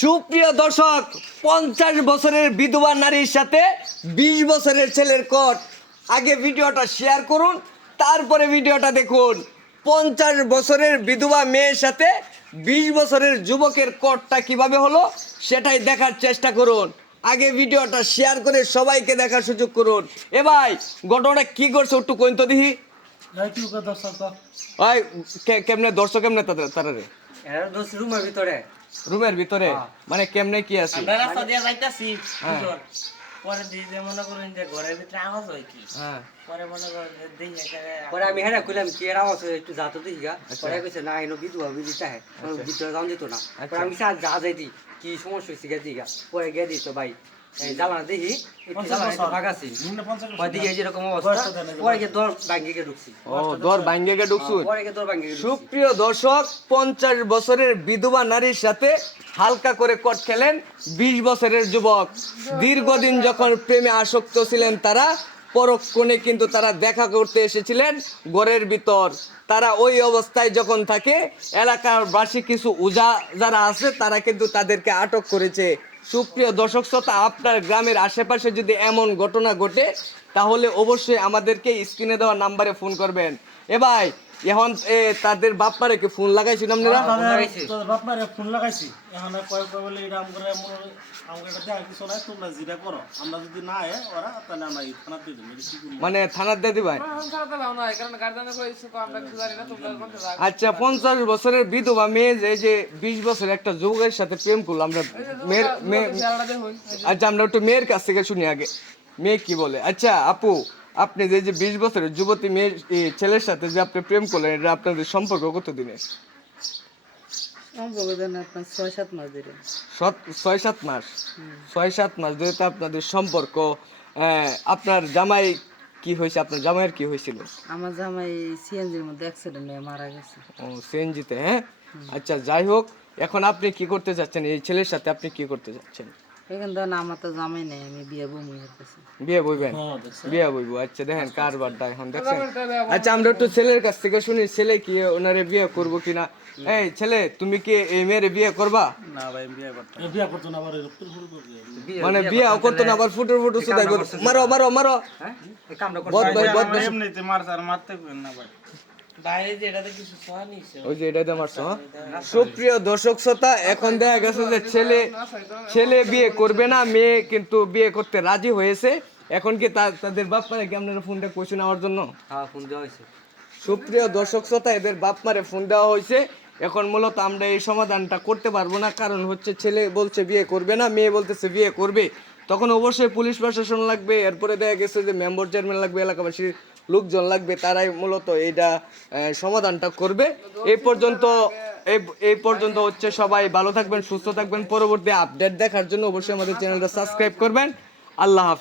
সুপ্রিয় দর্শক, 50 বছরের বিধবা নারীর সাথে 20 বছরের ছেলের কট। আগে ভিডিওটা শেয়ার করুন, তারপরে ভিডিওটা দেখুন। 50 বছরের বিধবা মেয়ের সাথে 20 বছরের যুবকের কটটা কিভাবে হলো সেটাই দেখার চেষ্টা করুন। আগে ভিডিওটা শেয়ার করে সবাইকে দেখার সুযোগ করুন। এ ভাই, ঘটনাটা কি করছে একটু কইন তো দেখি। ভাই কেমনে দর্শক কেমনে তারা রে রুমের ভিতরে রুমের ভিতরে মানে কেমনে কি আছে? আমরা রাস্তা দিয়ে যাইতাছি ভিতর পরে দিতে মনে করেন যে ঘরের ভিতরে আওয়াজ হয় কি হ্যাঁ, পরে মনে করেন যে দেখি একটা পরে আমি হেরা কইলাম কি এর আওয়াজ একটু যাতো দেখি গা পরে কইছে না এনো বিধবা বিদিতা হে ভিতরে যান দিত না পরে আমি যা যাই দি কি সমস্যা হইছে গা দিগা পরে গে দিত ভাই এই জ্বালানা দেখি একটু জ্বালানা একটু ভাগাছি পরে দিকে যেরকম অবস্থা পরে গিয়ে দর ভাঙ্গিকে ঢুকছি দর ভাঙ্গে ঢুকছুন। পরে গিয়ে দর ভাঙ্গিকে সুপ্রিয় দর্শক, 50 বছরের বিধবা নারীর সাথে হালকা করে কট খেলেন 20 বছরের যুবক। দীর্ঘদিন যখন প্রেমে আসক্ত ছিলেন তারা, পরক্ষণে কিন্তু তারা দেখা করতে এসেছিলেন ঘরের ভিতর। তারা ওই অবস্থায় যখন থাকে, এলাকার বাসী কিছু উজা যারা আছে তারা কিন্তু তাদেরকে আটক করেছে। সুপ্রিয় দর্শক শ্রোতা, আপনার গ্রামের আশেপাশে যদি এমন ঘটনা ঘটে তাহলে অবশ্যই আমাদেরকে স্ক্রিনে দেওয়া নাম্বারে ফোন করবেন। এ ভাই, এখন তাদের বাপ্পারে কি ফোন লাগাইছেন আপনারা? বাপ মারে ফোন লাগাইছি এখন কয় বলে এটা আমরা এটা দেখা কিছু নাই, তোমরা যেটা করো আমরা যদি না আয় ওরা তাহলে আমরা এই থানা দিয়ে দেবো। কি করবো? মানে থানার দিয়ে দিবেন? আচ্ছা, 50 বছরের বিধবা মেয়ে যে 20 বছরের একটা যুবকের সাথে প্রেম করলো, আমরা আচ্ছা আমরা একটু মেয়ের কাছ থেকে শুনি আগে, মেয়ে কি বলে। আচ্ছা আপু, আপনি যে 20 বছরের যুবতী মেয়ে ছেলের সাথে যে আপনি প্রেম করলেন, এটা আপনাদের সম্পর্ক কত দিনের? 6-7 মাস ধরে। 6-7 মাস? 6-7 মাস ধরে তো আপনাদের সম্পর্ক। আপনার জামাই কি হয়েছে? আপনার জামাইয়ের কি হয়েছিল? আমার জামাই সিএনজির মধ্যে অ্যাক্সিডেন্ট হয়ে মারা গেছে। ও, সিএনজিতে? হ্যাঁ, আচ্ছা যাই হোক, এখন আপনি কি করতে যাচ্ছেন? এই ছেলের সাথে আপনি কি করতে যাচ্ছেন? এখান থেকে আমার তো জামাই নেই, আমি বিয়ে বমি হতেছি। বিয়ে বইবেন? বিয়ে বইব। আচ্ছা দেখেন কারবারটা এখন দেখছেন। আচ্ছা আমরা একটু ছেলের কাছ থেকে শুনি, ছেলে কি ওনারে বিয়ে করবো কিনা। এই ছেলে, তুমি কি এই মেয়েরে বিয়ে করবা? না ভাই বিয়ে করতে বিয়ে করতো না, আবার এরকম শুরু করবে। মানে বিয়ে করতো না, আবার ফুটুর ফুটুর সুদাই করতো। মারো মারো মারো। হ্যাঁ এই কামটা বদ করতে ভাই বদ ভাই। এমনিতে মারছে আর মারতে না ভাই। বাইরে যে এটাতে কিছু সোয়া নিছে ওই যে এটাতে মারছো। সুপ্রিয় দর্শক শ্রোতা, এখন দেখা গেছে যে ছেলে বিয়ে করবে না, মেয়ে কিন্তু বিয়ে করতে রাজি হয়েছে। এখন কি তাদের বাপ মারে কি আপনারা ফোনটা কইছেন নেওয়ার জন্য? হ্যাঁ ফোন দেওয়া হয়েছে। সুপ্রিয় দর্শক শ্রোতা, এদের বাপ মারে ফোন দেওয়া হয়েছে। এখন মূলত আমরা এই সমাধানটা করতে পারবো না, কারণ হচ্ছে ছেলে বলছে বিয়ে করবে না, মেয়ে বলতেছে বিয়ে করবে। তখন অবশ্যই পুলিশ প্রশাসন লাগবে, এরপরে দেখা গেছে যে মেম্বার চেয়ারম্যান লাগবে, এলাকাবাসীর লোকজন লাগবে, তারাই মূলত এইটা সমাধানটা করবে। এই পর্যন্ত হচ্ছে সবাই ভালো থাকবেন, সুস্থ থাকবেন। পরবর্তী আপডেট দেখার জন্য অবশ্যই আমাদের চ্যানেলটা সাবস্ক্রাইব করবেন। আল্লাহ হাফেজ।